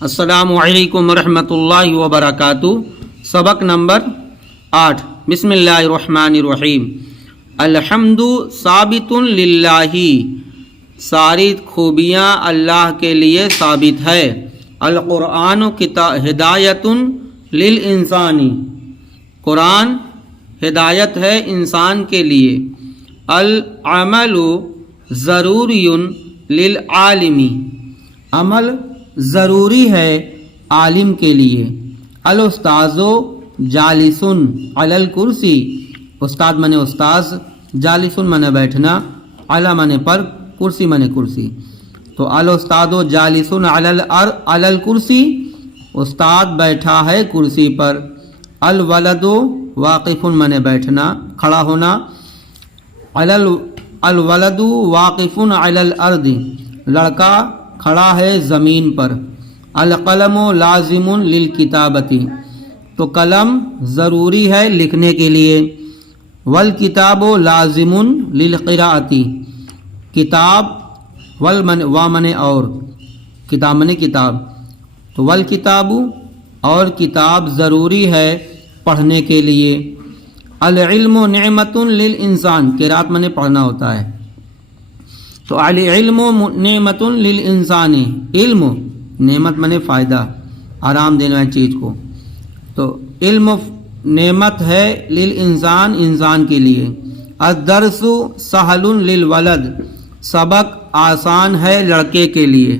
السلام علیکم ورحمۃ اللہ وبرکاتہ۔ سبق نمبر 8۔ بسم اللہ الرحمن الرحیم۔ الحمد ثابت للہ، ساری خوبیاں اللہ کے لیے ثابت ہے۔ القرآن ہدایت للانسانی، قرآن ہدایت ہے انسان کے لیے۔ العمل ضروری للعالم، عمل ضروری ہے عالم کے لیے۔ الاستاذ جالس علی الکرسی، استاد منے استاذ، جالس منے بیٹھنا، علی منے پر، کرسی منے کرسی۔ تو الاستاذ جالس علی الکرسی، استاد بیٹھا ہے کرسی پر۔ الولد واقف منے بیٹھنا، کھڑا ہونا۔ الولد واقف علی الارض، لڑکا کھڑا ہے زمین پر۔ القلم لازم للکتابت، تو قلم ضروری ہے لکھنے کے لیے۔ والکتاب لازم للقراءت، کتاب ومن اور، کتاب من کتاب، تو والکتاب اور کتاب ضروری ہے پڑھنے کے لیے۔ العلم نعمت للانسان، قرات من پڑھنا ہوتا ہے، تو العلم نعمت للانسان، علم نعمت منے فائدہ، آرام دینے والی چیز کو، تو علم نعمت ہے للانسان، انسان کے لیے۔ الدرس سہل للولد، سبق آسان ہے لڑکے کے لیے۔